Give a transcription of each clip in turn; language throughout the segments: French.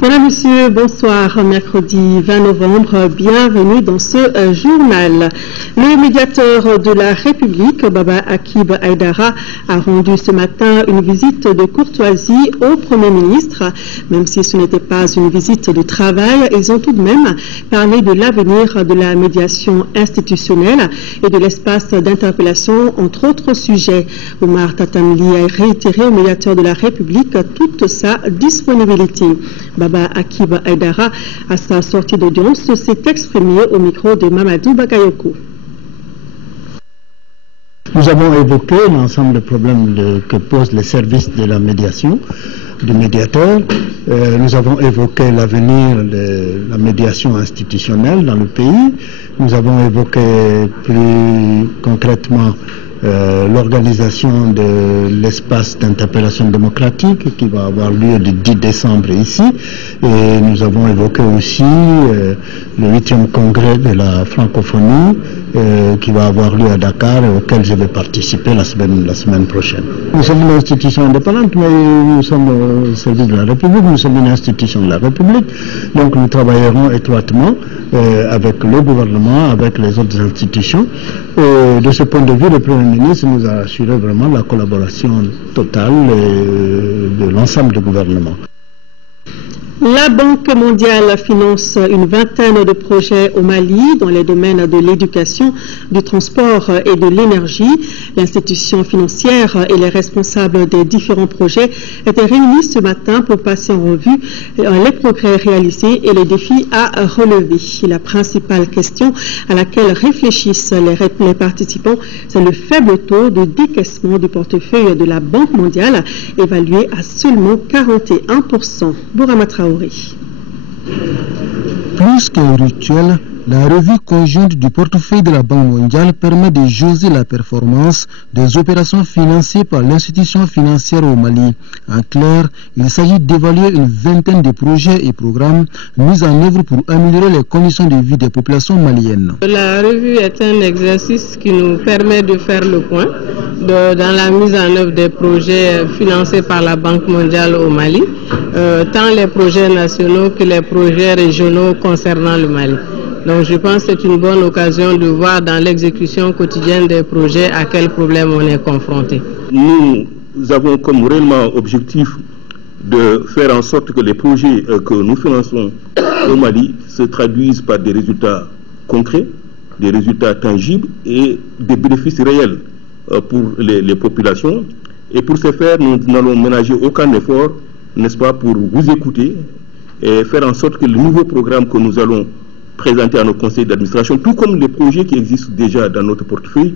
Mesdames, Messieurs, bonsoir. Mercredi 20 novembre, bienvenue dans ce journal. Le médiateur de la République, Baba Akib Aïdara, a rendu ce matin une visite de courtoisie au Premier ministre. Même si ce n'était pas une visite de travail, ils ont tout de même parlé de l'avenir de la médiation institutionnelle et de l'espace d'interpellation, entre autres sujets. Omar Tatamli a réitéré au médiateur de la République toute sa disponibilité. Baba Akib Aïdara, à sa sortie d'audience, s'est exprimé au micro de Mamadou Bakayoko. Nous avons évoqué l'ensemble des problèmes que posent les services de la médiation, du médiateur. Nous avons évoqué l'avenir de la médiation institutionnelle dans le pays. Nous avons évoqué plus concrètement l'organisation de l'espace d'interpellation démocratique qui va avoir lieu le 10 décembre ici, et nous avons évoqué aussi le 8e congrès de la francophonie qui va avoir lieu à Dakar et auquel je vais participer la semaine prochaine. Nous sommes une institution indépendante, mais nous sommes au service de la République, nous sommes une institution de la République, donc nous travaillerons étroitement avec le gouvernement, avec les autres institutions. De ce point de vue, le Premier ministre nous a assuré vraiment la collaboration totale de l'ensemble du gouvernement. La Banque mondiale finance une vingtaine de projets au Mali dans les domaines de l'éducation, du transport et de l'énergie. L'institution financière et les responsables des différents projets étaient réunis ce matin pour passer en revue les progrès réalisés et les défis à relever. La principale question à laquelle réfléchissent les participants, c'est le faible taux de décaissement du portefeuille de la Banque mondiale, évalué à seulement 41%. Bourama Traoré. Plus qu'un rituel, la revue conjointe du portefeuille de la Banque mondiale permet de jauger la performance des opérations financées par l'institution financière au Mali. En clair, il s'agit d'évaluer une vingtaine de projets et programmes mis en œuvre pour améliorer les conditions de vie des populations maliennes. La revue est un exercice qui nous permet de faire le point dans la mise en œuvre des projets financés par la Banque mondiale au Mali, tant les projets nationaux que les projets régionaux concernant le Mali. Donc je pense que c'est une bonne occasion de voir dans l'exécution quotidienne des projets à quels problèmes on est confronté. Nous avons comme réellement objectif de faire en sorte que les projets que nous finançons au Mali se traduisent par des résultats concrets, des résultats tangibles et des bénéfices réels pour les populations. Et pour ce faire, nous n'allons ménager aucun effort, n'est-ce pas, pour vous écouter et faire en sorte que le nouveau programme que nous allons présenter à nos conseils d'administration, tout comme les projets qui existent déjà dans notre portefeuille,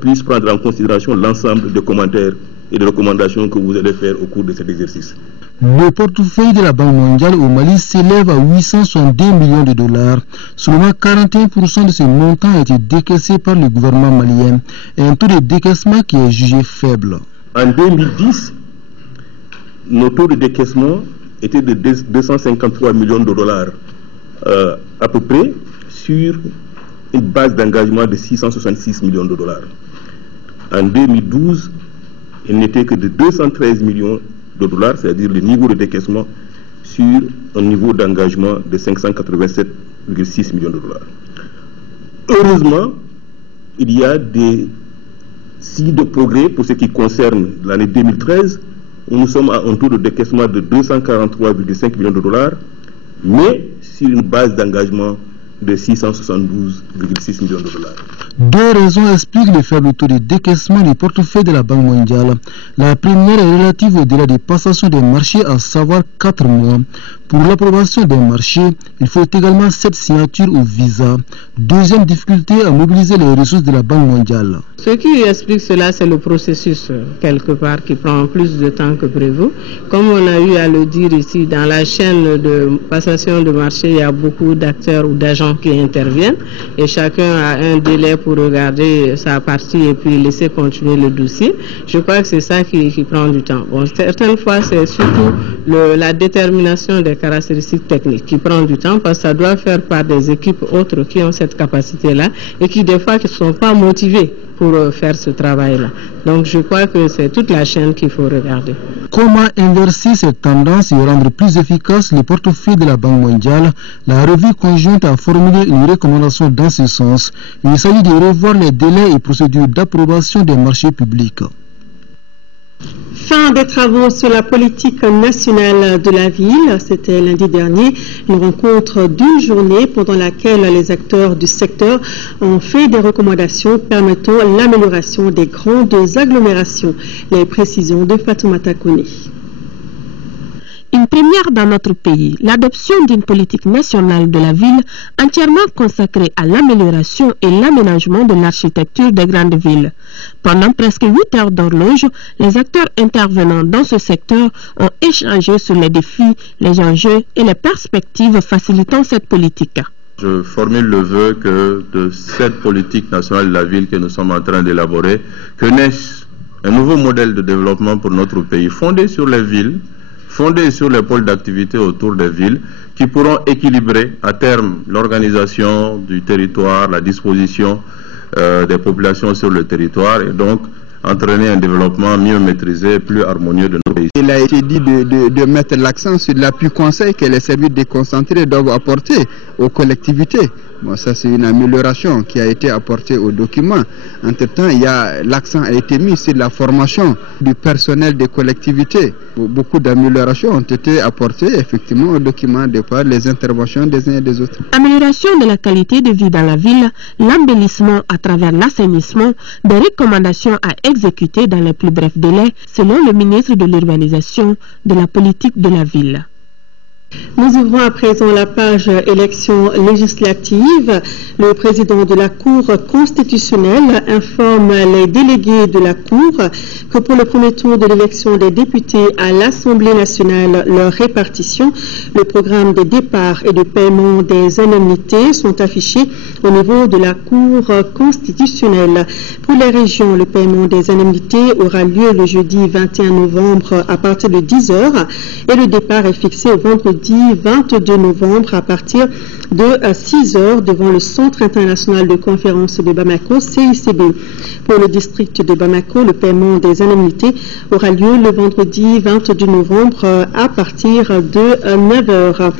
puissent prendre en considération l'ensemble des commentaires et des recommandations que vous allez faire au cours de cet exercice. Le portefeuille de la Banque mondiale au Mali s'élève à 862 millions de dollars. Seulement 41% de ce montant a été décaissé par le gouvernement malien, un taux de décaissement qui est jugé faible. En 2010, nos taux de décaissement étaient de 253 millions de dollars. À peu près sur une base d'engagement de 666 millions de dollars. En 2012, il n'était que de 213 millions de dollars, c'est-à-dire le niveau de décaissement sur un niveau d'engagement de 587,6 millions de dollars. Heureusement, il y a des signes de progrès pour ce qui concerne l'année 2013, où nous sommes à un taux de décaissement de 243,5 millions de dollars, mais sur une base d'engagement de 672,6 millions de dollars. Deux raisons expliquent le faible taux de décaissement du portefeuille de la Banque mondiale. La première est relative au délai de passation des marchés, à savoir 4 mois. Pour l'approbation d'un marché, il faut également 7 signatures au visa. Deuxième difficulté à mobiliser les ressources de la Banque mondiale. Ce qui explique cela, c'est le processus, quelque part, qui prend plus de temps que prévu. Comme on a eu à le dire ici, dans la chaîne de passation de marché, il y a beaucoup d'acteurs ou d'agents qui interviennent et chacun a un délai pour regarder sa partie et puis laisser continuer le dossier. Je crois que c'est ça qui prend du temps. Bon, certaines fois, c'est surtout la détermination des caractéristiques techniques qui prend du temps, parce que ça doit faire par des équipes autres qui ont cette capacité-là et qui des fois ne sont pas motivées pour faire ce travail-là. Donc je crois que c'est toute la chaîne qu'il faut regarder. Comment inverser cette tendance et rendre plus efficace le portefeuille de la Banque mondiale? La revue conjointe a formulé une recommandation dans ce sens. Il s'agit de revoir les délais et procédures d'approbation des marchés publics. Fin des travaux sur la politique nationale de la ville. C'était lundi dernier, une rencontre d'une journée pendant laquelle les acteurs du secteur ont fait des recommandations permettant l'amélioration des grandes agglomérations. Les précisions de Fatoumata Kone. Une première dans notre pays, l'adoption d'une politique nationale de la ville entièrement consacrée à l'amélioration et l'aménagement de l'architecture des grandes villes. Pendant presque 8 heures d'horloge, les acteurs intervenant dans ce secteur ont échangé sur les défis, les enjeux et les perspectives facilitant cette politique. Je formule le vœu que de cette politique nationale de la ville que nous sommes en train d'élaborer, que naisse un nouveau modèle de développement pour notre pays, fondé sur les villes, fondé sur les pôles d'activité autour des villes, qui pourront équilibrer à terme l'organisation du territoire, la disposition des populations sur le territoire et donc entraîner un développement mieux maîtrisé et plus harmonieux de nos pays. Il a été dit de mettre l'accent sur l'appui conseil que les services déconcentrés doivent apporter aux collectivités. Bon, ça c'est une amélioration qui a été apportée au document. Entre-temps, l'accent a été mis sur la formation du personnel des collectivités. Beaucoup d'améliorations ont été apportées effectivement au document de par les interventions des uns et des autres. Amélioration de la qualité de vie dans la ville, l'embellissement à travers l'assainissement, des recommandations à exécuter dans les plus brefs délais, selon le ministre de l'Urbanisation, de la politique de la ville. Nous ouvrons à présent la page élections législatives. Le président de la Cour constitutionnelle informe les délégués de la Cour que pour le premier tour de l'élection des députés à l'Assemblée nationale, leur répartition, le programme de départ et de paiement des indemnités sont affichés au niveau de la Cour constitutionnelle. Pour les régions, le paiement des indemnités aura lieu le jeudi 21 novembre à partir de 10 h et le départ est fixé au vendredi 22 novembre à partir de 6 h devant le Centre international de conférence de Bamako, CICB. Pour le district de Bamako, le paiement des indemnités aura lieu le vendredi 22 novembre à partir de 9 h.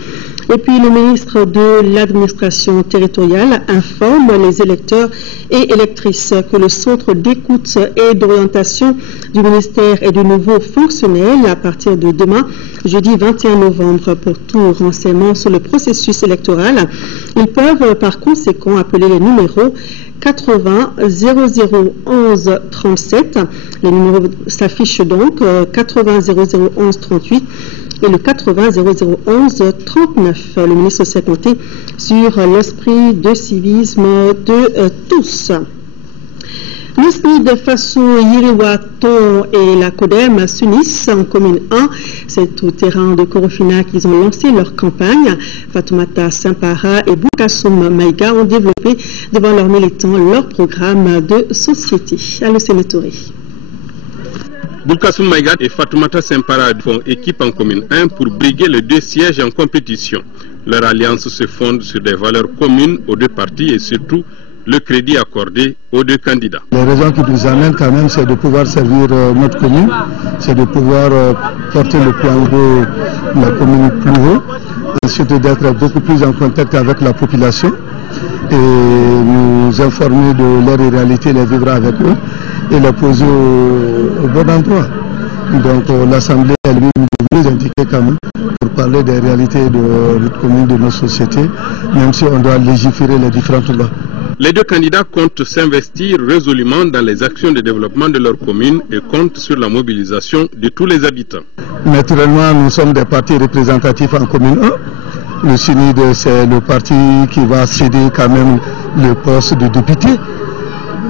Et puis le ministre de l'administration territoriale informe les électeurs et électrices que le centre d'écoute et d'orientation du ministère est de nouveau fonctionnel à partir de demain, jeudi 21 novembre. Pour tout renseignement sur le processus électoral, ils peuvent par conséquent appeler les numéros 80 00 11 37. Les numéros s'affichent donc 80 00 11 38 et le 80 00 11 39. Le ministre s'est compté sur l'esprit de civisme de tous. Le SNID Faso Yiriwaton et la CODEM s'unissent en commune 1. C'est au terrain de Korofina qu'ils ont lancé leur campagne. Fatoumata Sampara et Boukassoum Maïga ont développé devant leurs militants leur programme de société. Allô, Sénétouré. Boukassoum Maïga et Fatoumata Sampara font équipe en commune 1 pour briguer les 2 sièges en compétition. Leur alliance se fonde sur des valeurs communes aux 2 partis et surtout le crédit accordé aux 2 candidats. Les raisons qui nous amènent quand même, c'est de pouvoir servir notre commune, c'est de pouvoir porter le flambeau de la commune plus haut, ensuite d'être beaucoup plus en contact avec la population et nous informer de leur réalité, les vivre avec eux et les poser au bon endroit. Donc l'Assemblée elle-même devrait nous indiquer quand même pour parler des réalités de notre commune, de nos sociétés, même si on doit légiférer les différentes lois. Les 2 candidats comptent s'investir résolument dans les actions de développement de leur commune et comptent sur la mobilisation de tous les habitants. Naturellement, nous sommes des partis représentatifs en commune 1. Le SNID, c'est le parti qui va céder quand même le poste de député.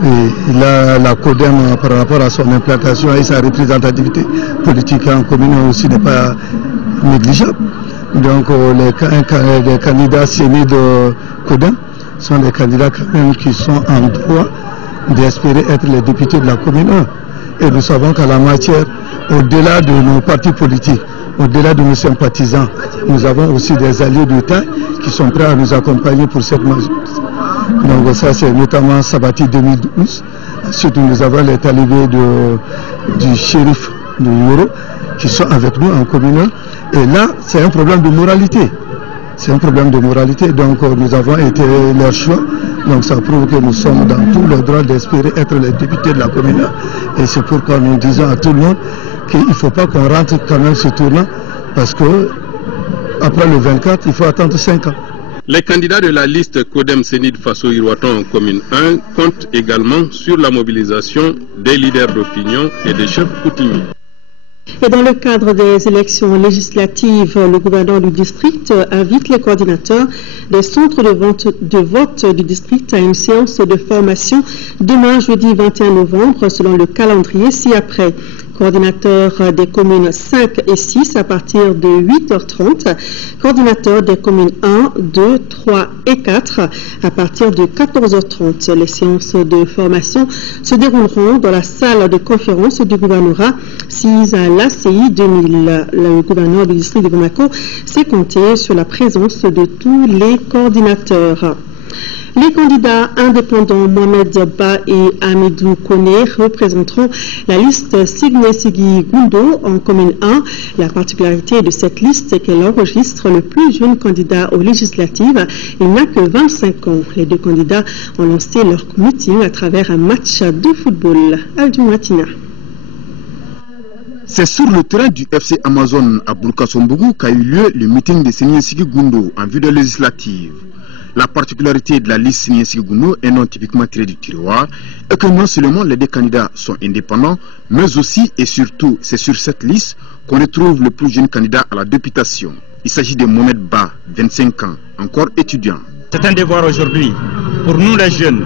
Et là, la CODEM, par rapport à son implantation et sa représentativité politique en commune aussi n'est pas négligeable. Donc les candidats SNID de CODEM sont des candidats quand même qui sont en droit d'espérer être les députés de la commune 1. Et nous savons qu'à la matière, au-delà de nos partis politiques, au-delà de nos sympathisants, nous avons aussi des alliés de taille qui sont prêts à nous accompagner pour cette majorité. Donc ça c'est notamment Sabati 2012, Surtout nous avons les talibés du shérif de Yoro qui sont avec nous en commune. Et là, c'est un problème de moralité. C'est un problème de moralité, donc nous avons été leur choix. Donc ça prouve que nous sommes dans tout le droit d'espérer être les députés de la commune. Et c'est pourquoi nous disons à tout le monde qu'il ne faut pas qu'on rentre quand même ce tournant, parce que après le 24, il faut attendre 5 ans. Les candidats de la liste Codem Sénid Faso Iroaton en commune 1 comptent également sur la mobilisation des leaders d'opinion et des chefs coutumiers. Et dans le cadre des élections législatives, le gouverneur du district invite les coordinateurs des centres de vote du district à une séance de formation demain, jeudi 21 novembre, selon le calendrier ci-après. Coordinateur des communes 5 et 6 à partir de 8h30, coordinateur des communes 1, 2, 3 et 4 à partir de 14h30. Les séances de formation se dérouleront dans la salle de conférence du gouvernorat 6 à l'ACI 2000. Le gouverneur du district de Bamako s'est compté sur la présence de tous les coordinateurs. Les candidats indépendants Mohamed Ba et Amidou Kone représenteront la liste Signé-Sigui Gundo en commune 1. La particularité de cette liste est qu'elle enregistre le plus jeune candidat aux législatives. Il n'a que 25 ans. Les deux candidats ont lancé leur meeting à travers un match de football. Aldou Matina. C'est sur le terrain du FC Amazon à Bourkasombougou qu'a eu lieu le meeting de Signé-Sigui Gundo en vue de législative. La particularité de la liste Signé-Sigui Gundo est non typiquement tirée du tiroir et que non seulement les deux candidats sont indépendants, mais aussi et surtout c'est sur cette liste qu'on retrouve le plus jeune candidat à la députation. Il s'agit de Mohamed Ba, 25 ans, encore étudiant. C'est un devoir aujourd'hui pour nous les jeunes,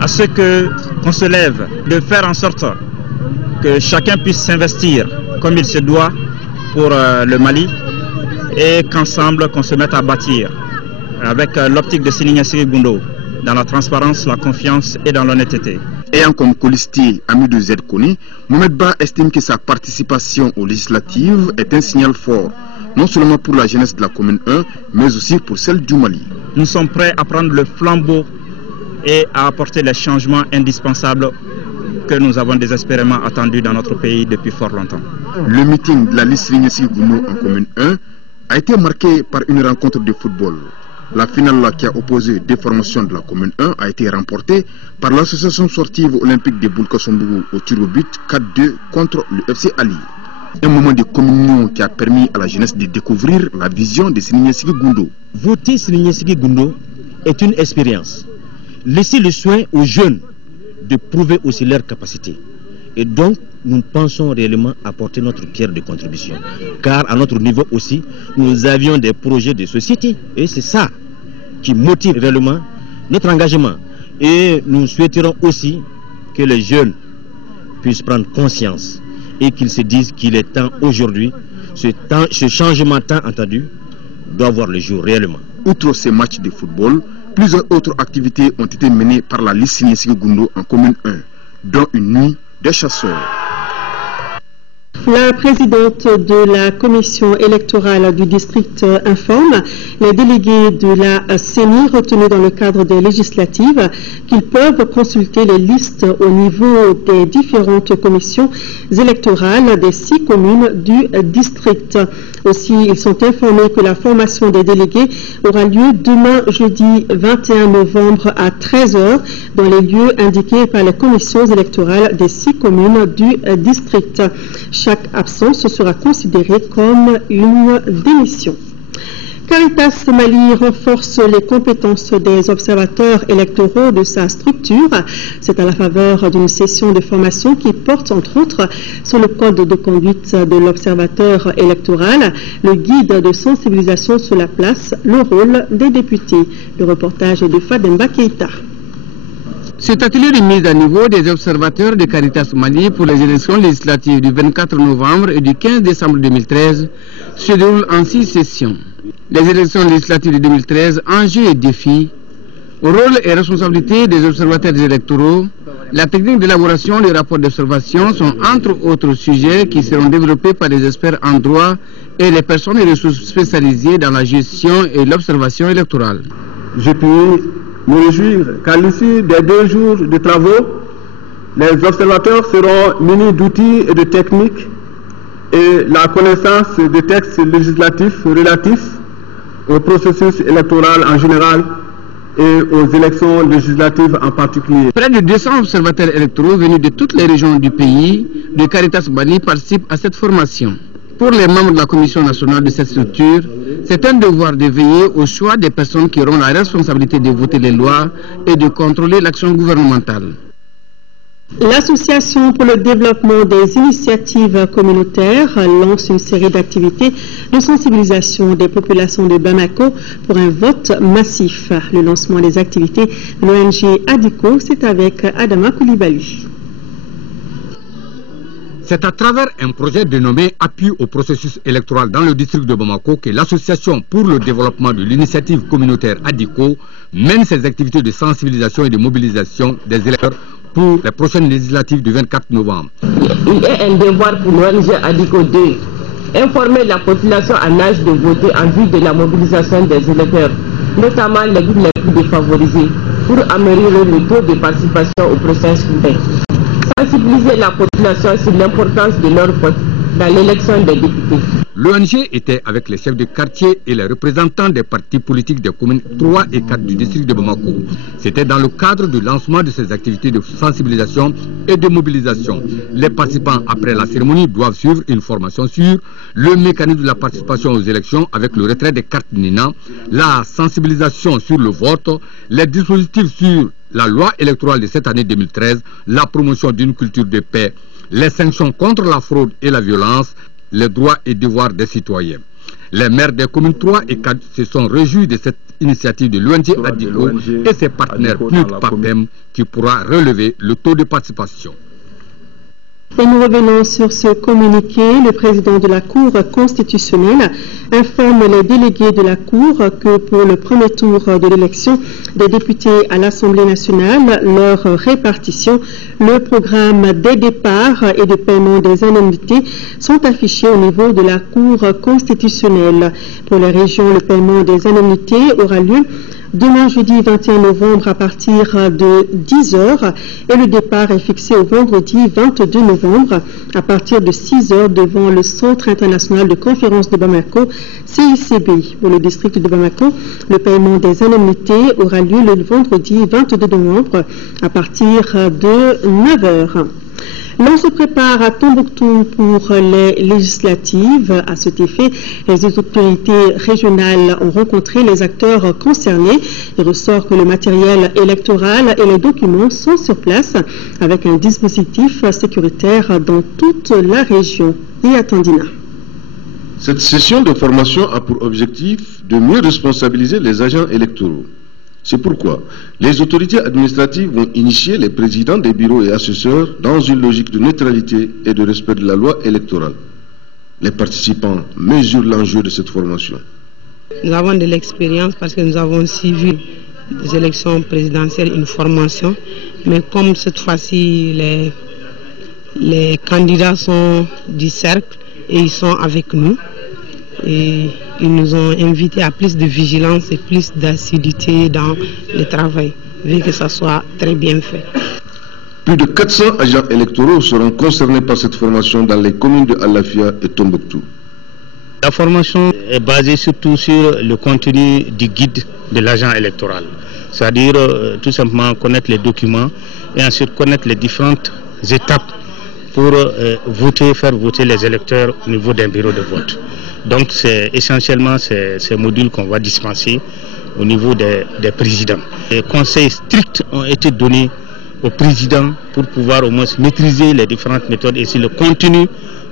à ceux qu'on se lève, de faire en sorte que chacun puisse s'investir comme il se doit pour le Mali et qu'ensemble qu'on se mette à bâtir avec l'optique de Signé-Sigui Gundo, dans la transparence, la confiance et dans l'honnêteté. Ayant comme colistier Amidou Z Kone, Mohamed Ba estime que sa participation aux législatives est un signal fort, non seulement pour la jeunesse de la commune 1, mais aussi pour celle du Mali. Nous sommes prêts à prendre le flambeau et à apporter les changements indispensables que nous avons désespérément attendus dans notre pays depuis fort longtemps. Le meeting de la liste Signé-Sigui Gundo en commune 1 a été marqué par une rencontre de football. La finale qui a opposé deux formations de la commune 1 a été remportée par l'association sportive olympique de Bourkasombougou au tir au but 4-2 contre le FC Ali. Un moment de communion qui a permis à la jeunesse de découvrir la vision de Signé-Sigui Gundo. Voter Signé-Sigui Gundo est une expérience. Laissez le soin aux jeunes de prouver aussi leur capacité. Et donc, nous pensons réellement apporter notre pierre de contribution. Car à notre niveau aussi, nous avions des projets de société. Et c'est ça qui motive réellement notre engagement. Et nous souhaiterons aussi que les jeunes puissent prendre conscience et qu'ils se disent qu'il est temps aujourd'hui, ce changement tant entendu doit voir le jour réellement. Outre ces matchs de football, plusieurs autres activités ont été menées par la liste Signé-Sigui Gundo en commune 1, dont une nuit des chasseurs. La présidente de la commission électorale du district informe les délégués de la CENI retenus dans le cadre des législatives qu'ils peuvent consulter les listes au niveau des différentes commissions électorales des 6 communes du district. Aussi, ils sont informés que la formation des délégués aura lieu demain jeudi 21 novembre à 13h dans les lieux indiqués par les commissions électorales des 6 communes du district. Chaque absence sera considérée comme une démission. Caritas Mali renforce les compétences des observateurs électoraux de sa structure. C'est à la faveur d'une session de formation qui porte entre autres sur le code de conduite de l'observateur électoral, le guide de sensibilisation sur la place, le rôle des députés. Le reportage est de Fademba Keita. Cet atelier de mise à niveau des observateurs de Caritas Mali pour les élections législatives du 24 novembre et du 15 décembre 2013 se déroule en 6 sessions. Les élections législatives de 2013, enjeux et défis, rôle et responsabilité des observateurs électoraux, la technique d'élaboration des rapports d'observation sont entre autres sujets qui seront développés par des experts en droit et les personnes et ressources spécialisées dans la gestion et l'observation électorale. Je peux me réjouir qu'à l'issue des 2 jours de travaux, Les observateurs seront munis d'outils et de techniques et la connaissance des textes législatifs relatifs au processus électoral en général et aux élections législatives en particulier. Près de 200 observateurs électoraux venus de toutes les régions du pays de Caritas Mali participent à cette formation. Pour les membres de la commission nationale de cette structure, c'est un devoir de veiller au choix des personnes qui auront la responsabilité de voter les lois et de contrôler l'action gouvernementale. L'Association pour le développement des initiatives communautaires lance une série d'activités de sensibilisation des populations de Bamako pour un vote massif. Le lancement des activités de l'ONG ADICO, c'est avec Adama Koulibaly. C'est à travers un projet dénommé Appui au processus électoral dans le district de Bamako que l'Association pour le développement de l'initiative communautaire ADICO mène ses activités de sensibilisation et de mobilisation des électeurs pour les prochaines législatives du 24 novembre. Il est un devoir pour l'ONG ADICO d'informer la population en âge de voter en vue de la mobilisation des électeurs, notamment les groupes les plus défavorisés, pour améliorer le taux de participation au processus. Sensibiliser la population sur l'importance de leur vote dans l'élection des députés. L'ONG était avec les chefs de quartier et les représentants des partis politiques des communes 3 et 4 du district de Bamako. C'était dans le cadre du lancement de ces activités de sensibilisation et de mobilisation. Les participants, après la cérémonie, doivent suivre une formation sur le mécanisme de la participation aux élections avec le retrait des cartes Nina, la sensibilisation sur le vote, les dispositifs sur la loi électorale de cette année 2013, la promotion d'une culture de paix, les sanctions contre la fraude et la violence, les droits et devoirs des citoyens. Les maires des communes 3 et 4 se sont réjouis de cette initiative de l'ONG ADICO et ses partenaires PNUD-PAPEM qui pourra relever le taux de participation. Et nous revenons sur ce communiqué. Le président de la Cour constitutionnelle informe les délégués de la Cour que pour le premier tour de l'élection des députés à l'Assemblée nationale, leur répartition, le programme des départs et de paiement des indemnités sont affichés au niveau de la Cour constitutionnelle. Pour les régions, le paiement des indemnités aura lieu demain jeudi 21 novembre à partir de 10h et le départ est fixé au vendredi 22 novembre à partir de 6h devant le Centre international de conférence de Bamako, CICB. Pour le district de Bamako, le paiement des indemnités aura lieu le vendredi 22 novembre à partir de 9h. L'on se prépare à Tombouctou pour les législatives. À cet effet, les autorités régionales ont rencontré les acteurs concernés. Il ressort que le matériel électoral et les documents sont sur place avec un dispositif sécuritaire dans toute la région. Et attendina. Cette session de formation a pour objectif de mieux responsabiliser les agents électoraux. C'est pourquoi les autorités administratives vont initier les présidents des bureaux et assesseurs dans une logique de neutralité et de respect de la loi électorale. Les participants mesurent l'enjeu de cette formation. Nous avons de l'expérience parce que nous avons suivi des élections présidentielles, une formation. Mais comme cette fois-ci, les candidats sont du cercle et ils sont avec nous. Et ils nous ont invités à plus de vigilance et plus d'assiduité dans le travail, vu que ça soit très bien fait. Plus de 400 agents électoraux seront concernés par cette formation dans les communes de Alafia et Tombouctou. La formation est basée surtout sur le contenu du guide de l'agent électoral, c'est-à-dire tout simplement connaître les documents et ensuite connaître les différentes étapes pour faire voter les électeurs au niveau d'un bureau de vote. Donc c'est essentiellement ces modules qu'on va dispenser au niveau des présidents. Les conseils stricts ont été donnés aux présidents pour pouvoir au moins maîtriser les différentes méthodes et sur le contenu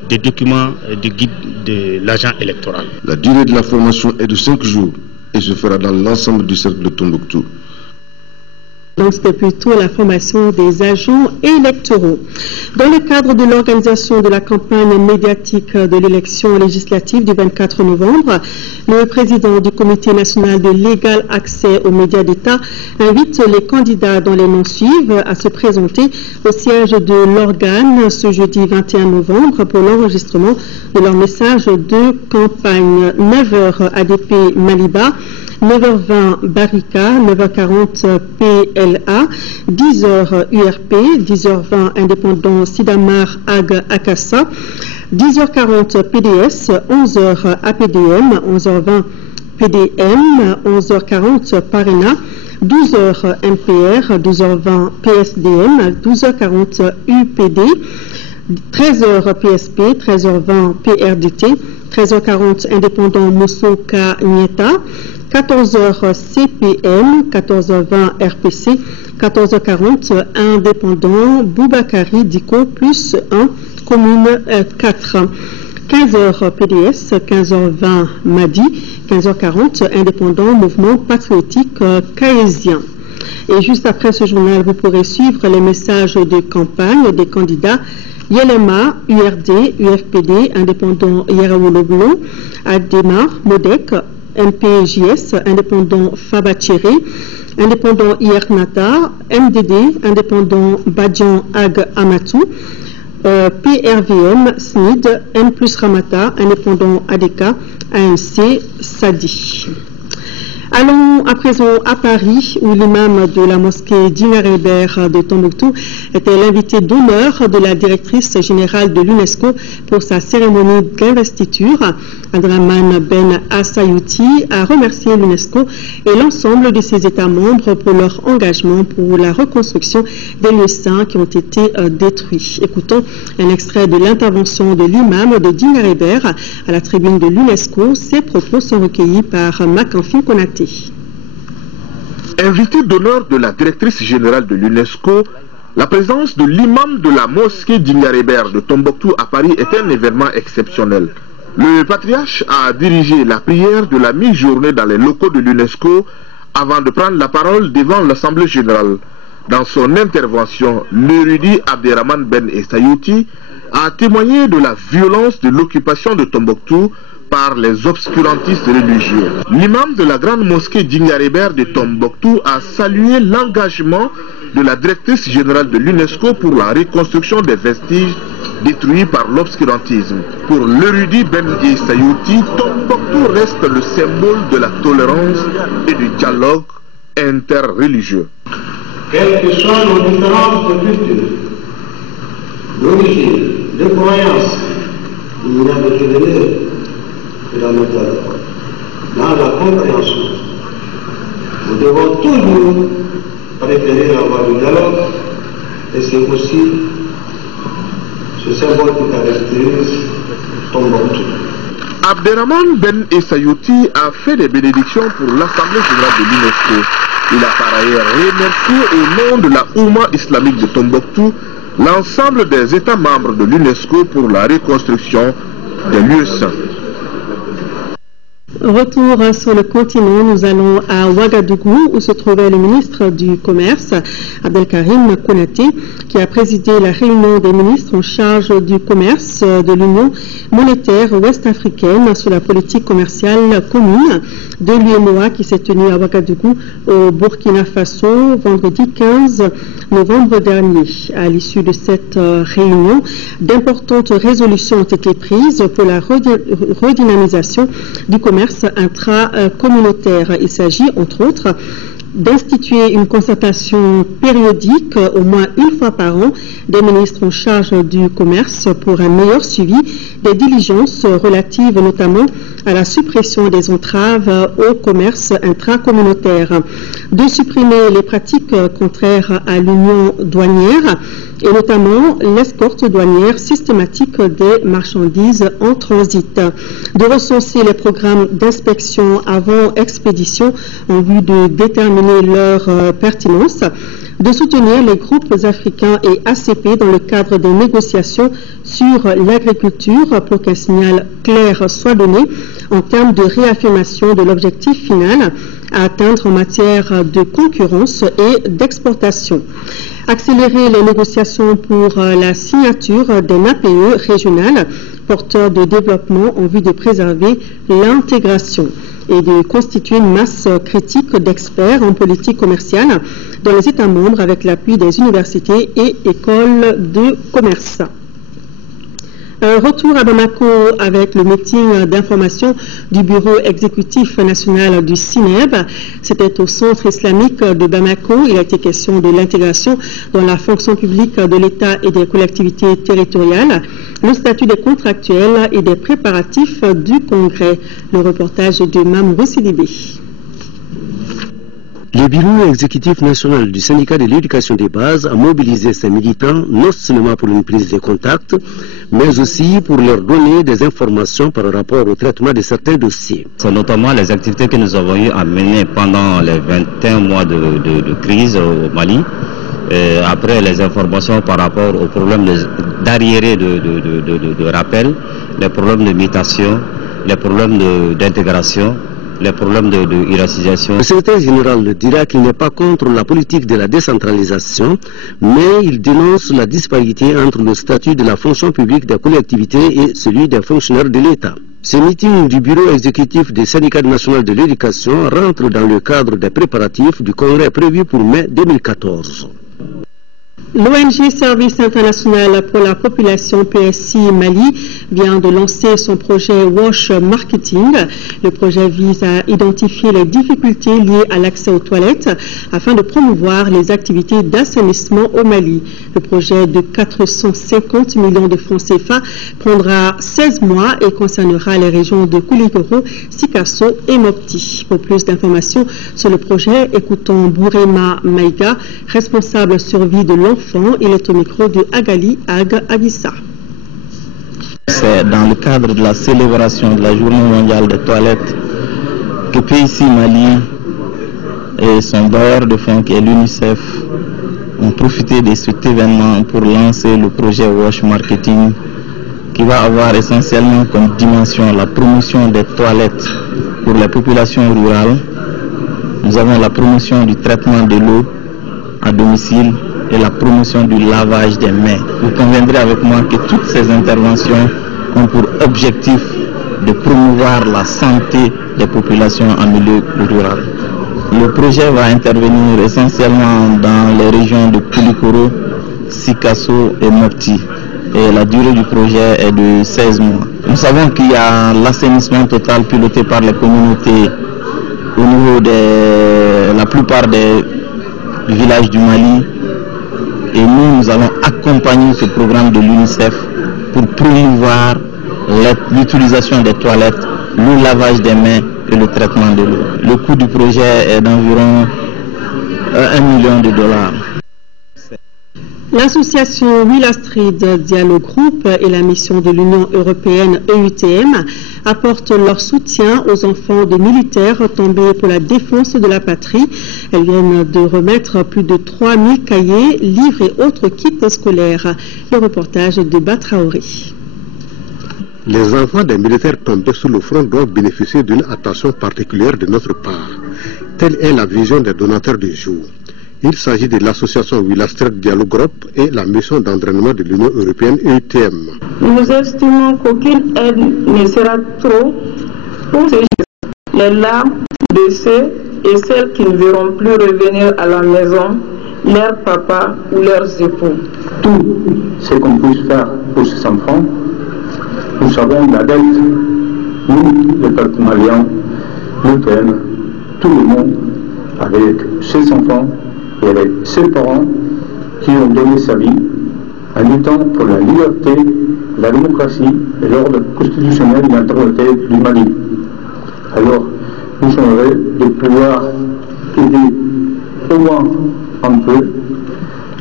des documents du guide de l'agent électoral. La durée de la formation est de 5 jours et se fera dans l'ensemble du cercle de Tombouctou. Donc c'était plutôt la formation des agents électoraux. Dans le cadre de l'organisation de la campagne médiatique de l'élection législative du 24 novembre, le président du Comité national de l'égal accès aux médias d'État invite les candidats dont les noms suivent à se présenter au siège de l'organe ce jeudi 21 novembre pour l'enregistrement de leur message de campagne. 9h ADP Maliba, 9h20 Barika, 9h40 PLA, 10h URP, 10h20 Indépendant Sidamar Ag Akassa, 10h40 PDS, 11h APDM, 11h20 PDM, 11h40 Parina, 12h MPR, 12h20 PSDM, 12h40 UPD, 13h PSP, 13h20 PRDT, 13h40 Indépendant Moussoka Nieta, 14h CPM, 14h20 RPC, 14h40 Indépendant Boubakari Diko plus 1, commune 4. 15h PDS, 15h20 Madi, 15h40 Indépendant Mouvement Patriotique Kaésien. Et juste après ce journal, vous pourrez suivre les messages de campagne des candidats Yelema, URD, UFPD, Indépendant Yarawologlo, Adema, Modec, MPJS, Indépendant Fabachéré, Indépendant IRNATA, MDD, Indépendant Badjan Ag Amatou, PRVM, SNID, M plus Ramata, Indépendant ADK, ANC, SADI. Allons à présent à Paris, où l'imam de la mosquée Dingar de Tombouctou était l'invité d'honneur de la directrice générale de l'UNESCO pour sa cérémonie d'investiture. Abdraman Ben Assayouti a remercié l'UNESCO et l'ensemble de ses États membres pour leur engagement pour la reconstruction des lieux saints qui ont été détruits. Écoutons un extrait de l'intervention de l'imam de Dingar à la tribune de l'UNESCO. Ces propos sont recueillis par Makanfin Konaté. Invité d'honneur de la directrice générale de l'UNESCO, la présence de l'imam de la mosquée Dingar de Tombouctou à Paris est un événement exceptionnel. Le patriarche a dirigé la prière de la mi-journée dans les locaux de l'UNESCO avant de prendre la parole devant l'Assemblée générale. Dans son intervention, l'érudit Abderrahmane Ben Essayouti a témoigné de la violence de l'occupation de Tombouctou par les obscurantistes religieux. L'imam de la grande mosquée Dingar de Tombouctou a salué l'engagement de la directrice générale de l'UNESCO pour la reconstruction des vestiges détruits par l'obscurantisme. Pour l'érudit Ben Essayouti, Tombouctou reste le symbole de la tolérance et du dialogue interreligieux. Quelles que soient nos différences de culture, d'origine, de croyance, il n'y a de souvenir que dans notre dialogue, dans la compréhension. Nous devons toujours préférer la voie du dialogue et c'est aussi ce symbole qui caractérise Tombouctou. Abderrahmane Ben Essayouti a fait des bénédictions pour l'Assemblée générale de l'UNESCO. Il a par ailleurs remercié au nom de la Oumma islamique de Tombouctou l'ensemble des États membres de l'UNESCO pour la reconstruction des lieux saints. Retour sur le continent, nous allons à Ouagadougou où se trouvait le ministre du Commerce, Abdelkarim Konaté, qui a présidé la réunion des ministres en charge du commerce de l'Union monétaire ouest-africaine sur la politique commerciale commune de l'UEMOA qui s'est tenue à Ouagadougou au Burkina Faso vendredi 15 novembre dernier. À l'issue de cette réunion, d'importantes résolutions ont été prises pour la redynamisation du commerce intra-communautaire. Il s'agit, entre autres, d'instituer une concertation périodique, au moins une fois par an, des ministres en charge du commerce pour un meilleur suivi des diligences relatives notamment à la suppression des entraves au commerce intracommunautaire, de supprimer les pratiques contraires à l'union douanière et notamment l'escorte douanière systématique des marchandises en transit, de recenser les programmes d'inspection avant expédition en vue de déterminer leur pertinence, de soutenir les groupes africains et ACP dans le cadre des négociations sur l'agriculture pour qu'un signal clair soit donné en termes de réaffirmation de l'objectif final à atteindre en matière de concurrence et d'exportation. Accélérer les négociations pour la signature d'un APE régional porteur de développement en vue de préserver l'intégration et de constituer une masse critique d'experts en politique commerciale dans les États membres avec l'appui des universités et écoles de commerce. Retour à Bamako avec le meeting d'information du bureau exécutif national du CINEB. C'était au centre islamique de Bamako. Il a été question de l'intégration dans la fonction publique de l'État et des collectivités territoriales, le statut des contractuels et des préparatifs du congrès. Le reportage de Mamourou Sidibé. Le bureau exécutif national du syndicat de l'éducation des bases a mobilisé ses militants non seulement pour une prise de contact, mais aussi pour leur donner des informations par rapport au traitement de certains dossiers. C'est notamment les activités que nous avons eu à mener pendant les 21 mois de crise au Mali. Après les informations par rapport aux problèmes d'arriérés de rappel, les problèmes de mutation, les problèmes d'intégration, les problèmes de hiérarchisation. Le secrétaire général dira qu'il n'est pas contre la politique de la décentralisation, mais il dénonce la disparité entre le statut de la fonction publique des collectivités et celui des fonctionnaires de l'État. Ce meeting du bureau exécutif des syndicats nationaux de l'éducation rentre dans le cadre des préparatifs du congrès prévu pour mai 2014. L'ONG Service International pour la Population PSI Mali vient de lancer son projet WASH Marketing. Le projet vise à identifier les difficultés liées à l'accès aux toilettes afin de promouvoir les activités d'assainissement au Mali. Le projet de 450 millions de francs CFA prendra 16 mois et concernera les régions de Kouligoro, Sikasso et Mopti. Pour plus d'informations sur le projet, écoutons Bourema Maïga, responsable survie de l'enfant. Il est au micro de Agali Agissa. C'est dans le cadre de la célébration de la Journée mondiale des toilettes que PSI Mali et son bailleur de fonds qui est l'UNICEF ont profité de cet événement pour lancer le projet WASH Marketing qui va avoir essentiellement comme dimension la promotion des toilettes pour les populations rurales. Nous avons la promotion du traitement de l'eau à domicile et la promotion du lavage des mains. Vous conviendrez avec moi que toutes ces interventions ont pour objectif de promouvoir la santé des populations en milieu rural. Le projet va intervenir essentiellement dans les régions de Koulikoro, Sikasso et Mopti. Et la durée du projet est de 16 mois. Nous savons qu'il y a l'assainissement total piloté par les communautés au niveau de la plupart des villages du Mali. Et nous allons accompagner ce programme de l'UNICEF pour promouvoir l'utilisation des toilettes, le lavage des mains et le traitement de l'eau. Le coût du projet est d'environ 1 million de dollars. L'association Will Astrid Dialogue Group et la mission de l'Union européenne EUTM apportent leur soutien aux enfants de militaires tombés pour la défense de la patrie. Elles viennent de remettre plus de 3000 cahiers, livres et autres kits scolaires. Le reportage de Batraoré. Les enfants des militaires tombés sur le front doivent bénéficier d'une attention particulière de notre part. Telle est la vision des donateurs du jour. Il s'agit de l'association Will Astrid Dialogue Group et la mission d'entraînement de l'Union européenne EUTM. Nous estimons qu'aucune aide ne sera trop pour ces jeunes. Les larmes de ceux et celles qui ne verront plus revenir à la maison leurs papas ou leurs époux. Tout ce qu'on puisse faire pour ces enfants, nous savons la dette, nous, les peuples maliens, l'EUTM, tout le monde, avec ses enfants, et avec ses parents qui ont donné sa vie en luttant pour la liberté, la démocratie et l'ordre constitutionnel et l'intégrité du Mali. Alors, nous sommes heureux de pouvoir aider au moins un peu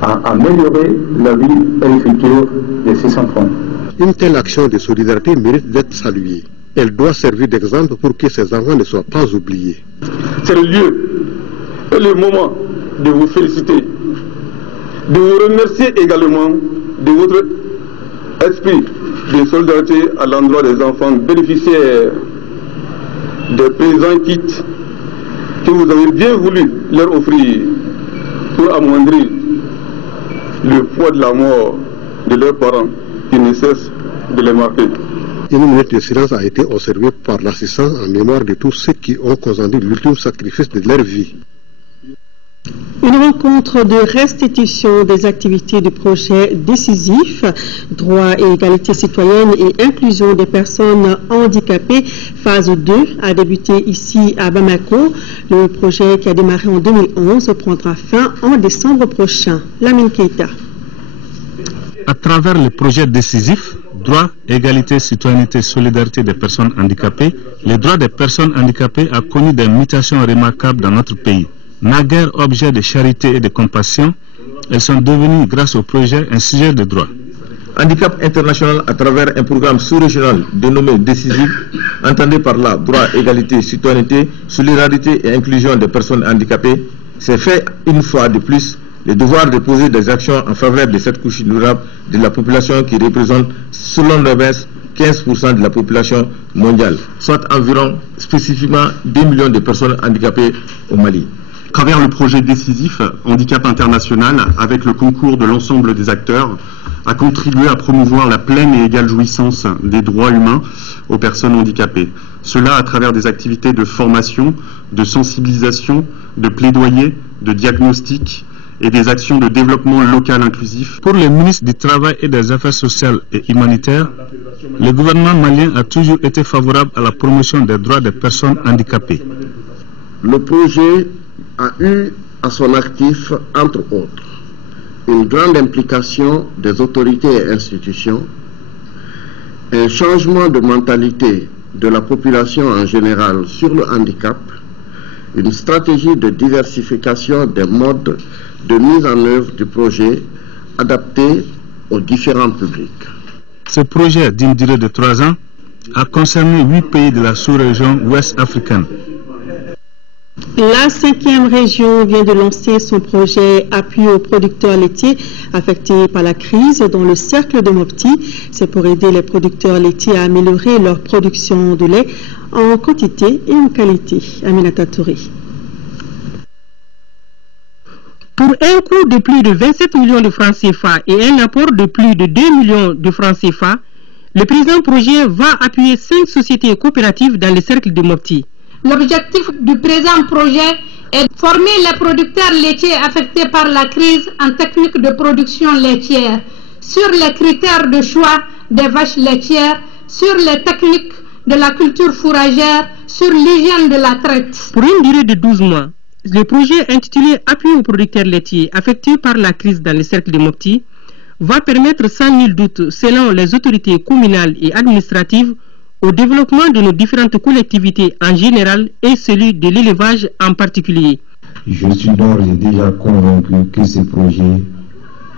à améliorer la vie et le futur de ces enfants. Une telle action de solidarité mérite d'être saluée. Elle doit servir d'exemple pour que ces enfants ne soient pas oubliés. C'est le lieu et le moment de vous féliciter, de vous remercier également de votre esprit de solidarité à l'endroit des enfants bénéficiaires des présents kits que vous avez bien voulu leur offrir pour amoindrir le poids de la mort de leurs parents qui ne cessent de les marquer. Une minute de silence a été observée par l'assistance en mémoire de tous ceux qui ont consenti l'ultime sacrifice de leur vie. Une rencontre de restitution des activités du projet décisif, droit et égalité citoyenne et inclusion des personnes handicapées, phase 2, a débuté ici à Bamako. Le projet qui a démarré en 2011 prendra fin en décembre prochain. Lamine Keita. À travers le projet décisif, droit, égalité, citoyenneté, solidarité des personnes handicapées, les droits des personnes handicapées a connu des mutations remarquables dans notre pays. Naguère objet de charité et de compassion, elles sont devenues, grâce au projet, un sujet de droit. Handicap international à travers un programme sous-régional dénommé Décisif, entendez par là droit, égalité, citoyenneté, solidarité et inclusion des personnes handicapées, c'est fait une fois de plus le devoir de poser des actions en faveur de cette couche vulnérable de la population qui représente, selon l'OMS, 15% de la population mondiale, soit environ spécifiquement 2 millions de personnes handicapées au Mali. À travers le projet décisif Handicap International, avec le concours de l'ensemble des acteurs, a contribué à promouvoir la pleine et égale jouissance des droits humains aux personnes handicapées. Cela à travers des activités de formation, de sensibilisation, de plaidoyer, de diagnostic et des actions de développement local inclusif. Pour le ministre du Travail et des Affaires sociales et humanitaires, le gouvernement malien a toujours été favorable à la promotion des droits des personnes handicapées. Le projet a eu à son actif, entre autres, une grande implication des autorités et institutions, un changement de mentalité de la population en général sur le handicap, une stratégie de diversification des modes de mise en œuvre du projet adapté aux différents publics. Ce projet d'une durée de 3 ans a concerné 8 pays de la sous-région ouest africaine. La 5e région vient de lancer son projet appui aux producteurs laitiers affectés par la crise dans le cercle de Mopti. C'est pour aider les producteurs laitiers à améliorer leur production de lait en quantité et en qualité. Aminata Touré. Pour un coût de plus de 27 millions de francs CFA et un apport de plus de 2 millions de francs CFA, le présent projet va appuyer 5 sociétés coopératives dans le cercle de Mopti. L'objectif du présent projet est de former les producteurs laitiers affectés par la crise en technique de production laitière, sur les critères de choix des vaches laitières, sur les techniques de la culture fourragère, sur l'hygiène de la traite. Pour une durée de 12 mois, le projet intitulé Appui aux producteurs laitiers affectés par la crise dans le cercle de Mopti va permettre sans nul doute, selon les autorités communales et administratives, au développement de nos différentes collectivités en général et celui de l'élevage en particulier. Je suis d'ores et déjà convaincu que ce projet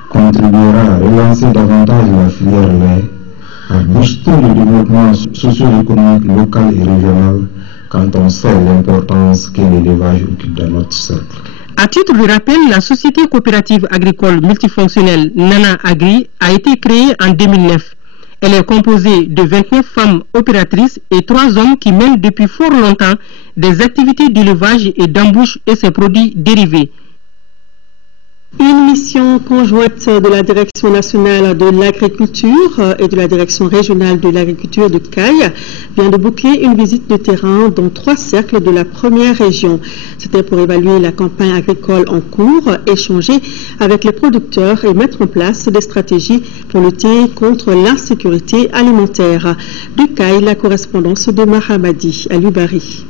contribuera à relancer davantage la filière lait, à booster le développement socio-économique local et régional quand on sait l'importance que l'élevage occupe dans notre cercle. À titre de rappel, la société coopérative agricole multifonctionnelle Nana Agri a été créée en 2009. Elle est composée de 29 femmes opératrices et 3 hommes qui mènent depuis fort longtemps des activités d'élevage et d'embauche et ses produits dérivés. Une mission conjointe de la Direction nationale de l'agriculture et de la Direction régionale de l'agriculture de Caille vient de boucler une visite de terrain dans 3 cercles de la première région. C'était pour évaluer la campagne agricole en cours, échanger avec les producteurs et mettre en place des stratégies pour lutter contre l'insécurité alimentaire. De Caille, la correspondance de Mahamadi à Lubari.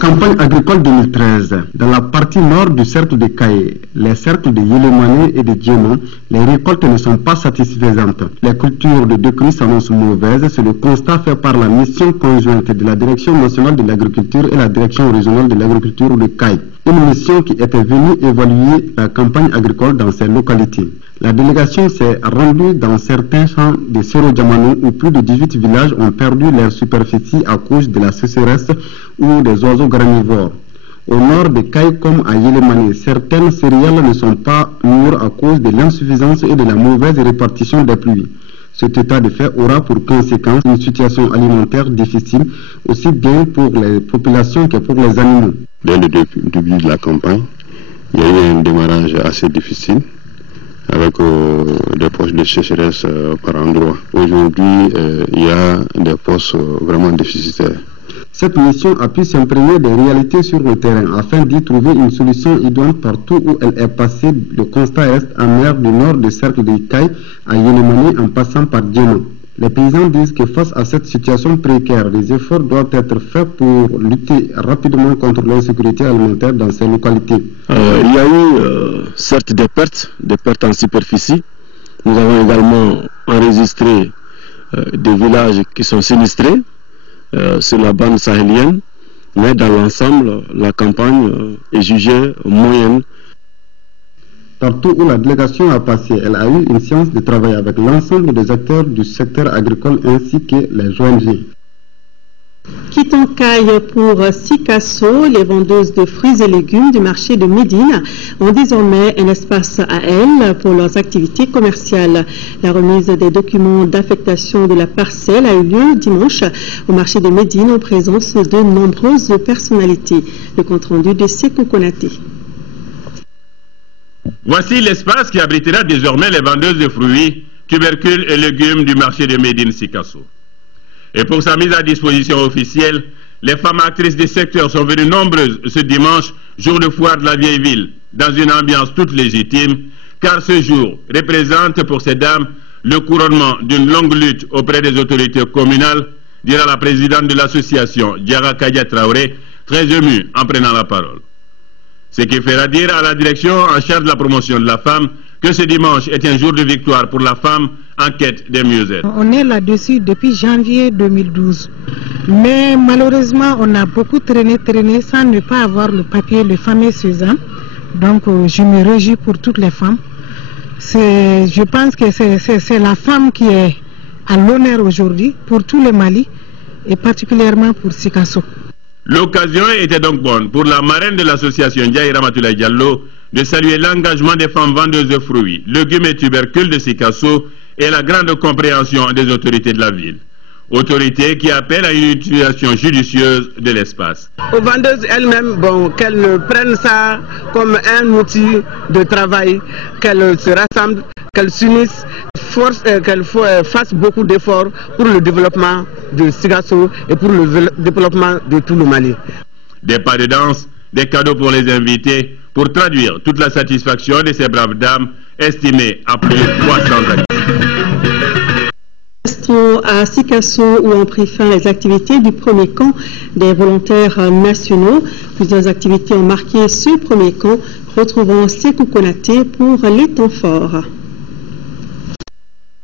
Campagne agricole 2013. Dans la partie nord du cercle de Caille, les cercles de Yélémané et de Djémo, les récoltes ne sont pas satisfaisantes. Les cultures de 2 cris s'annoncent mauvaises. C'est le constat fait par la mission conjointe de la Direction nationale de l'agriculture et la Direction régionale de l'agriculture de Caille. Une mission qui était venue évaluer la campagne agricole dans ces localités. La délégation s'est rendue dans certains champs de Sero-Djamano où plus de 18 villages ont perdu leur superficie à cause de la sécheresse ou des oiseaux granivores. Au nord de Caille comme à Yélémané, certaines céréales ne sont pas mûres à cause de l'insuffisance et de la mauvaise répartition des pluies. Cet état de fait aura pour conséquence une situation alimentaire difficile, aussi bien pour les populations que pour les animaux. Dès le début de la campagne, il y a eu un démarrage assez difficile, avec des postes de sécheresse par endroit. Aujourd'hui, il y a des postes vraiment déficitaires. Cette mission a pu s'imprégner des réalités sur le terrain afin d'y trouver une solution idoine partout où elle est passée. Le constat reste amer du nord du cercle de Ikaï à Yénémani en passant par Djéma. Les paysans disent que face à cette situation précaire, des efforts doivent être faits pour lutter rapidement contre l'insécurité alimentaire dans ces localités. Il y a eu certes des pertes en superficie. Nous avons également enregistré des villages qui sont sinistrés sur la bande sahélienne, mais dans l'ensemble, la campagne est jugée moyenne. Partout où la délégation a passé, elle a eu une séance de travail avec l'ensemble des acteurs du secteur agricole ainsi que les ONG. Kitankaï pour Sikasso, les vendeuses de fruits et légumes du marché de Médine ont désormais un espace à elles pour leurs activités commerciales. La remise des documents d'affectation de la parcelle a eu lieu dimanche au marché de Médine en présence de nombreuses personnalités. Le compte-rendu de Sekou Konaté. Voici l'espace qui abritera désormais les vendeuses de fruits, tubercules et légumes du marché de Médine Sikasso. Et pour sa mise à disposition officielle, les femmes actrices du secteur sont venues nombreuses ce dimanche, jour de foire de la vieille ville, dans une ambiance toute légitime, car ce jour représente pour ces dames le couronnement d'une longue lutte auprès des autorités communales, dira la présidente de l'association, Diara Kadia Traoré, très émue en prenant la parole. Ce qui fera dire à la direction en charge de la promotion de la femme que ce dimanche est un jour de victoire pour la femme en quête de mieux-être. On est là-dessus depuis janvier 2012. Mais malheureusement, on a beaucoup traîné sans ne pas avoir le papier, le fameux Suzanne. Donc je me réjouis pour toutes les femmes. Je pense que c'est la femme qui est à l'honneur aujourd'hui pour tout le Mali et particulièrement pour Sikasso. L'occasion était donc bonne pour la marraine de l'association Ndiaye Ramatoulaye Diallo de saluer l'engagement des femmes vendeuses de fruits, légumes et tubercules de Sikasso et la grande compréhension des autorités de la ville. Autorités qui appellent à une utilisation judicieuse de l'espace. Aux vendeuses elles-mêmes, qu'elles prennent ça comme un outil de travail, qu'elles se rassemblent, qu'elles s'unissent, qu'elles fassent beaucoup d'efforts pour le développement de Sikasso et pour le développement de tout le Mali. Des pas de danse, des cadeaux pour les invités, pour traduire toute la satisfaction de ces braves dames, estimées à plus de 300 actifs. À Sikasso où ont pris fin les activités du premier camp des volontaires nationaux. Plusieurs activités ont marqué ce premier camp. Retrouvons Sekou Konaté pour les temps forts.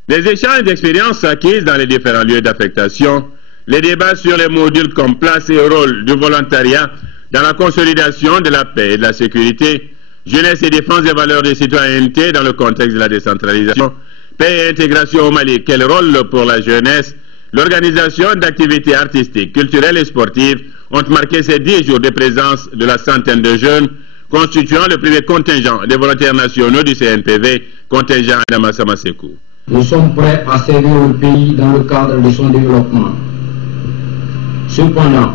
Des échanges d'expériences acquises dans les différents lieux d'affectation, les débats sur les modules comme place et rôle du volontariat dans la consolidation de la paix et de la sécurité, jeunesse et défense des valeurs de citoyenneté dans le contexte de la décentralisation, paix et intégration au Mali, quel rôle pour la jeunesse, l'organisation d'activités artistiques, culturelles et sportives ont marqué ces 10 jours de présence de la centaine de jeunes constituant le premier contingent des volontaires nationaux du CNPV, contingent Adama Samasekou. Nous sommes prêts à servir le pays dans le cadre de son développement. Cependant,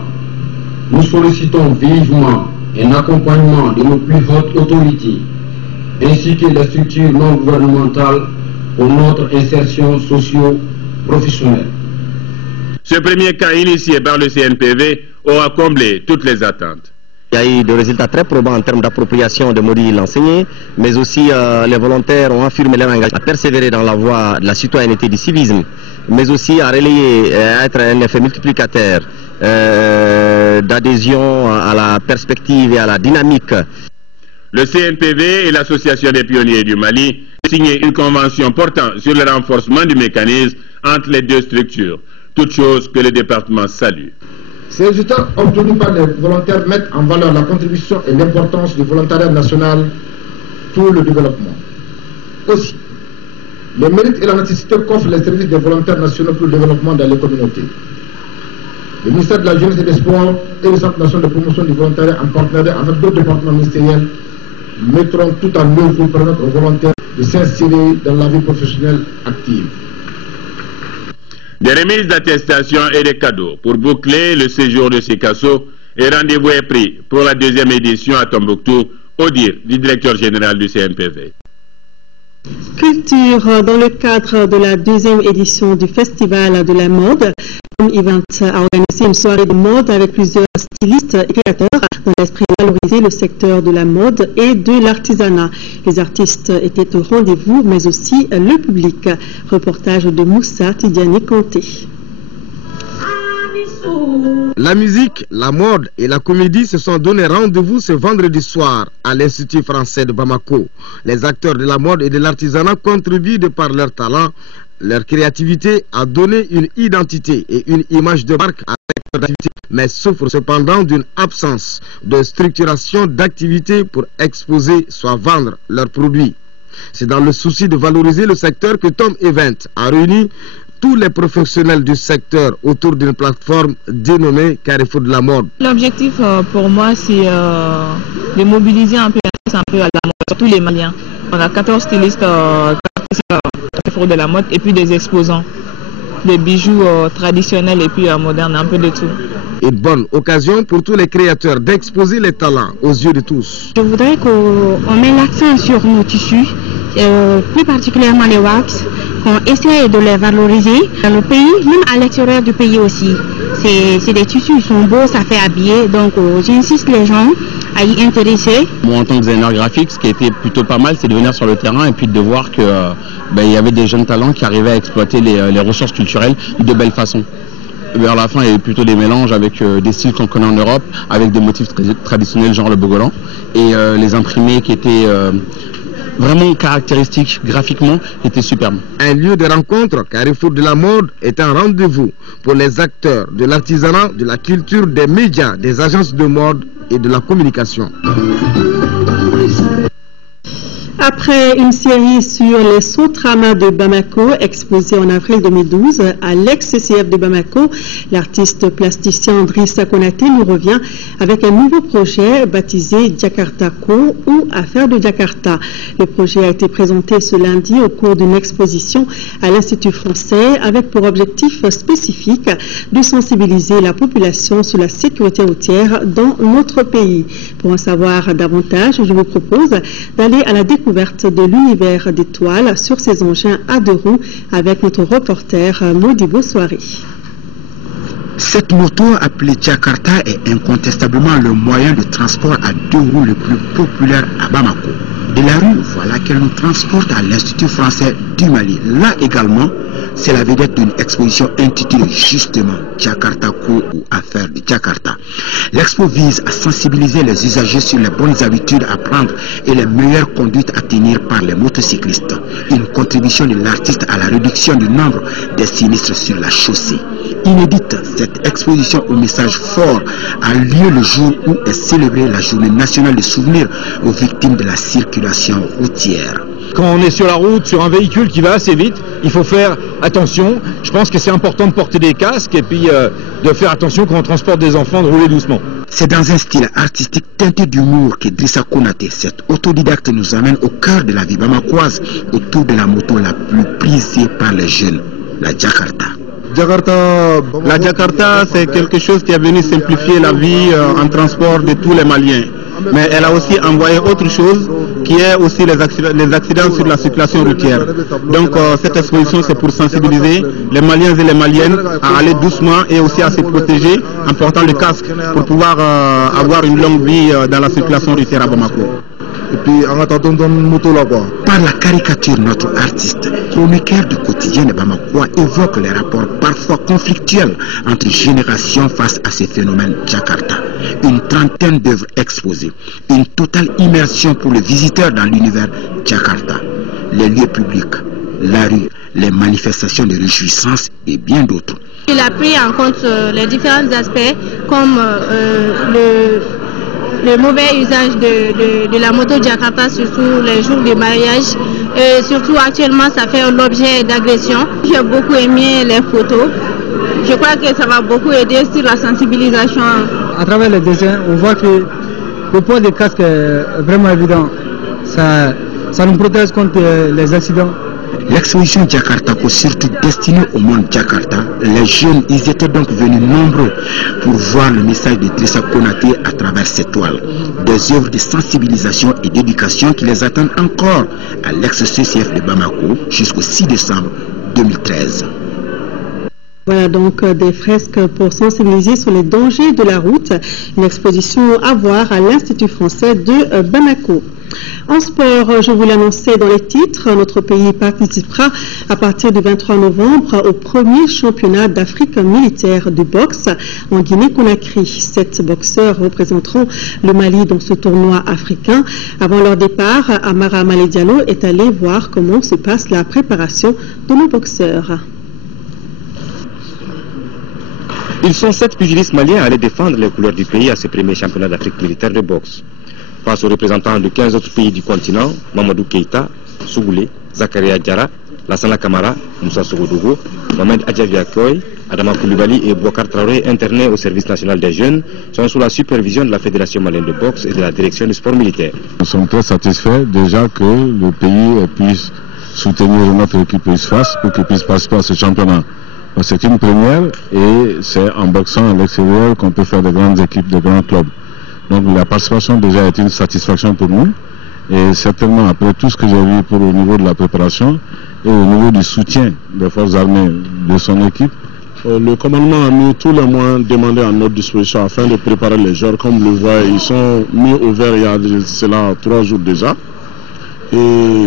nous sollicitons vivement un accompagnement de nos plus hautes autorités ainsi que des structures non gouvernementales pour notre insertion socio-professionnelle. Ce premier cas initié par le CNPV aura comblé toutes les attentes. Il y a eu des résultats très probants en termes d'appropriation de modules enseignés, mais aussi les volontaires ont affirmé leur engagement à persévérer dans la voie de la citoyenneté, du civisme, mais aussi à relayer, à être un effet multiplicateur d'adhésion à la perspective et à la dynamique. Le CNPV et l'Association des pionniers du Mali ont signé une convention portant sur le renforcement du mécanisme entre les deux structures, toute chose que le département salue. Ces résultats obtenus par les volontaires mettent en valeur la contribution et l'importance du volontariat national pour le développement. Aussi, les mérites et la nécessité qu'offrent les services des volontaires nationaux pour le développement dans les communautés. Le ministère de la Jeunesse et des Sports et le Centre national de promotion du volontariat en partenariat avec d'autres départements ministériels mettront tout en œuvre pour permettre aux volontaires de s'insérer dans la vie professionnelle active. Des remises d'attestations et des cadeaux pour boucler le séjour de Sikasso et rendez-vous est pris pour la deuxième édition à Tombouctou, au dire du directeur général du CNPV. Culture, dans le cadre de la deuxième édition du Festival de la mode, Event a organisé une soirée de mode avec plusieurs stylistes et créateurs dans l'esprit de valoriser le secteur de la mode et de l'artisanat. Les artistes étaient au rendez-vous, mais aussi le public. Reportage de Moussa Tidiane Kanté. La musique, la mode et la comédie se sont donné rendez-vous ce vendredi soir à l'Institut français de Bamako. Les acteurs de la mode et de l'artisanat contribuent de par leur talent, leur créativité à donner une identité et une image de marque à leur activité, mais souffrent cependant d'une absence de structuration d'activité pour exposer, soit vendre leurs produits. C'est dans le souci de valoriser le secteur que Tom Event a réuni tous les professionnels du secteur autour d'une plateforme dénommée Carrefour de la mode. L'objectif pour moi, c'est de mobiliser un peu à la mode, surtout les Maliens. On a 14 stylistes Carrefour de la mode et puis des exposants, des bijoux traditionnels et puis modernes, un peu de tout. Une bonne occasion pour tous les créateurs d'exposer les talents aux yeux de tous. Je voudrais qu'on mette l'accent sur nos tissus, plus particulièrement les wax, qu'on essaie de les valoriser dans le pays, même à l'extérieur du pays aussi. C'est des tissus, ils sont beaux, ça fait habiller, donc j'insiste les gens à y intéresser. Moi, en tant que designer graphique, ce qui a été plutôt pas mal, c'est de venir sur le terrain et puis de voir que il y avait des jeunes talents qui arrivaient à exploiter les ressources culturelles de belle façon. Vers la fin, il y avait plutôt des mélanges avec des styles qu'on connaît en Europe, avec des motifs traditionnels genre le bogolan, et les imprimés qui étaient vraiment caractéristiques graphiquement étaient superbes. Un lieu de rencontre, Carrefour de la mode est un rendez-vous pour les acteurs de l'artisanat, de la culture, des médias, des agences de mode et de la communication. Après une série sur les Sotramas de Bamako exposée en avril 2012 à l'ex-CCF de Bamako, l'artiste plasticien Drissa Konaté nous revient avec un nouveau projet baptisé Jakarta Co ou Affaires de Jakarta. Le projet a été présenté ce lundi au cours d'une exposition à l'Institut français avec pour objectif spécifique de sensibiliser la population sur la sécurité routière dans notre pays. Pour en savoir davantage, je vous propose d'aller à la découverte de l'univers des toiles sur ces engins à deux roues avec notre reporter Modibo Soirée. Cette moto appelée Jakarta est incontestablement le moyen de transport à deux roues le plus populaire à Bamako. De la rue, voilà qu'elle nous transporte à l'Institut français du Mali. Là également, c'est la vedette d'une exposition intitulée justement Jakarta Co ou Affaires de Jakarta. L'expo vise à sensibiliser les usagers sur les bonnes habitudes à prendre et les meilleures conduites à tenir par les motocyclistes. Une contribution de l'artiste à la réduction du nombre des sinistres sur la chaussée. Inédite, cette exposition au message fort a lieu le jour où est célébrée la journée nationale de souvenir aux victimes de la circulation routière. Quand on est sur la route, sur un véhicule qui va assez vite, il faut faire attention. Je pense que c'est important de porter des casques et puis de faire attention quand on transporte des enfants, de rouler doucement. C'est dans un style artistique teinté d'humour que Drissa Konaté, cet autodidacte, nous amène au cœur de la vie bamakoise, autour de la moto la plus prisée par les jeunes, la Jakarta. La Jakarta, c'est quelque chose qui est venu simplifier la vie en transport de tous les Maliens. Mais elle a aussi envoyé autre chose qui est aussi les accidents sur la circulation routière. Donc cette exposition, c'est pour sensibiliser les Maliens et les Maliennes à aller doucement et aussi à se protéger en portant le casque pour pouvoir avoir une longue vie dans la circulation routière à Bamako. Et puis en attendant ton moto là-bas. Par la caricature, notre artiste, chroniqueur du quotidien de Bamako, évoque les rapports parfois conflictuels entre générations face à ces phénomènes Jakarta. Une trentaine d'œuvres exposées, une totale immersion pour les visiteurs dans l'univers Jakarta, les lieux publics, la rue, les manifestations de réjouissance et bien d'autres. Il a pris en compte les différents aspects comme le mauvais usage de la moto Jakarta, surtout les jours de mariage. Et surtout actuellement, ça fait l'objet d'agression. J'ai beaucoup aimé les photos. Je crois que ça va beaucoup aider sur la sensibilisation. À travers les dessins, on voit que le port des casques est vraiment évident. Ça nous protège contre les accidents. L'exposition Jakarta, surtout destinée au monde Jakarta, les jeunes, ils étaient donc venus nombreux pour voir le message de Drissa Konaté à travers ces toiles. Des œuvres de sensibilisation et d'éducation qui les attendent encore à l'ex-CCF de Bamako jusqu'au 6 décembre 2013. Voilà donc des fresques pour sensibiliser sur les dangers de la route. Une exposition à voir à l'Institut français de Bamako. En sport, je vous l'annonçais dans les titres, notre pays participera à partir du 23 novembre au premier championnat d'Afrique militaire de boxe en Guinée-Conakry. 7 boxeurs représenteront le Mali dans ce tournoi africain. Avant leur départ, Amara Malé Diallo est allé voir comment se passe la préparation de nos boxeurs. Ils sont 7 pugilistes maliens à aller défendre les couleurs du pays à ce premier championnat d'Afrique militaire de boxe. Face aux représentants de 15 autres pays du continent, Mamadou Keïta, Sougoulé, Zakaria Diarra, Lassana Kamara, Moussa Sogodogo, Mohamed Adjaviakoy, Adama Koulibaly et Bouakar Traoré, internés au service national des jeunes, sont sous la supervision de la Fédération malienne de boxe et de la direction du sport militaire. Nous sommes très satisfaits déjà que le pays puisse soutenir notre équipe face pour qu'il puisse participer à ce championnat. C'est une première et c'est en boxant à l'extérieur qu'on peut faire de grandes équipes, de grands clubs. Donc la participation déjà est une satisfaction pour nous et certainement après tout ce que j'ai vu pour au niveau de la préparation et au niveau du soutien des forces armées de son équipe. Le commandement a mis tous les moyens demandés à notre disposition afin de préparer les joueurs. Comme vous le voyez, ils sont mis au vert il y a cela 3 jours déjà. Et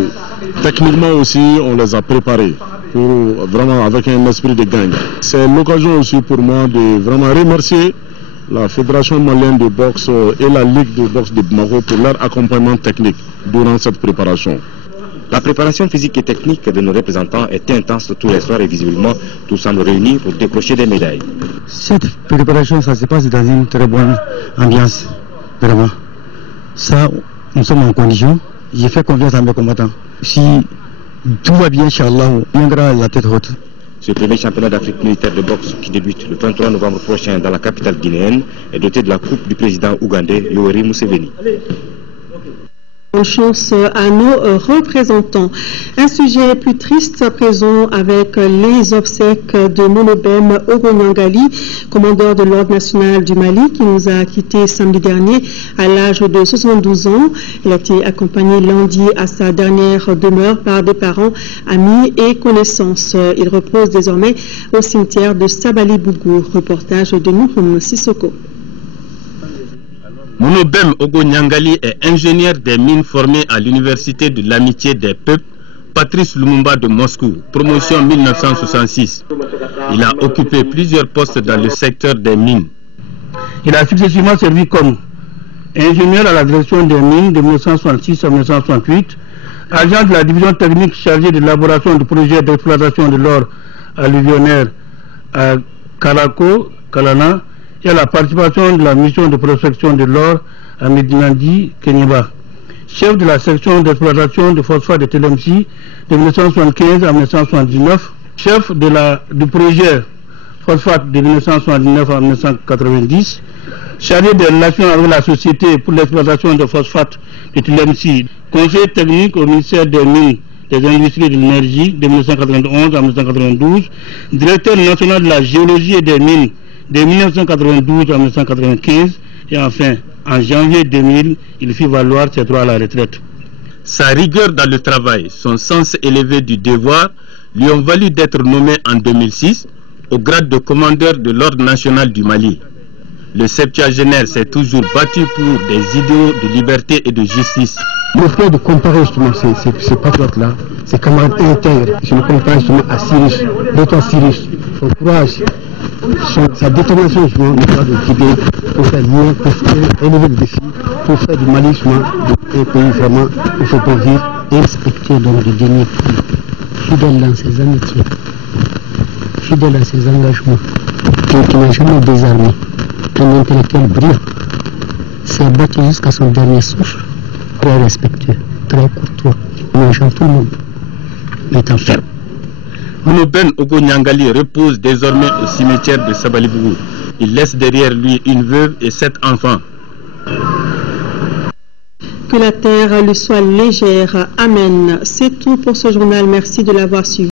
techniquement aussi, on les a préparés pour vraiment avec un esprit de gagne. C'est l'occasion aussi pour moi de vraiment remercier la Fédération malienne de boxe et la Ligue de boxe de Bamako pour leur accompagnement technique durant cette préparation. La préparation physique et technique de nos représentants est intense tous les soirs et visiblement tout semble réuni pour décrocher des médailles. Cette préparation, ça se passe dans une très bonne ambiance, vraiment. Ça, nous sommes en condition. J'ai fait confiance à mes combattants. Si tout va bien, Inch'Allah, on viendra la tête haute. Ce premier championnat d'Afrique militaire de boxe qui débute le 23 novembre prochain dans la capitale guinéenne est doté de la coupe du président ougandais Yoweri Museveni. Bonne chance à nos représentants. Un sujet plus triste à présent avec les obsèques de Monobem Ogonyangali, commandeur de l'Ordre national du Mali, qui nous a quittés samedi dernier à l'âge de 72 ans. Il a été accompagné lundi à sa dernière demeure par des parents, amis et connaissances. Il repose désormais au cimetière de Sabali-Bougou. Reportage de Mouhoum Sissoko. Monobem Ogonyangali est ingénieur des mines formé à l'Université de l'Amitié des Peuples, Patrice Lumumba de Moscou, promotion 1966. Il a occupé plusieurs postes dans le secteur des mines. Il a successivement servi comme ingénieur à la direction des mines de 1966 à 1968, agent de la division technique chargée de l'élaboration du projet d'exploitation de l'or alluvionnaire à Karako, Kalana, et à la participation de la mission de prospection de l'or à Medinandi, Kenyeba. Chef de la section d'exploitation de phosphate de Telemsi de 1975 à 1979, chef du projet phosphate de 1979 à 1990, chargé des relations avec la société pour l'exploitation de phosphate de Telemsi, conseiller technique au ministère des Mines, des Industries et de l'Énergie de 1991 à 1992, directeur national de la géologie et des mines de 1992 à 1995 et enfin, en janvier 2000, il fit valoir ses droits à la retraite. Sa rigueur dans le travail, son sens élevé du devoir lui ont valu d'être nommé en 2006 au grade de commandeur de l'Ordre national du Mali. Le septuagénaire s'est toujours battu pour des idéaux de liberté et de justice. Le fait de comparer justement ces patriotes-là, ces camarades intègres, je me compare justement à Cyrus, d'autres Cyrus, son courage, sa détermination justement de quitter pour faire mieux, pour élever le défi, pour faire du Mali justement un pays vraiment où il faut pas vivre et respecter donc le dernier pays, fidèle dans ses amitiés, fidèle dans ses engagements, qui n'a jamais désarmé, un intellectuel brillant, s'est battu jusqu'à son dernier souffle, très respectueux, très courtois, mangeant tout le monde, étant ferme. Monobem Ogonyangali repose désormais au cimetière de Sabali-Bougou. Il laisse derrière lui une veuve et 7 enfants. Que la terre lui soit légère. Amen. C'est tout pour ce journal. Merci de l'avoir suivi.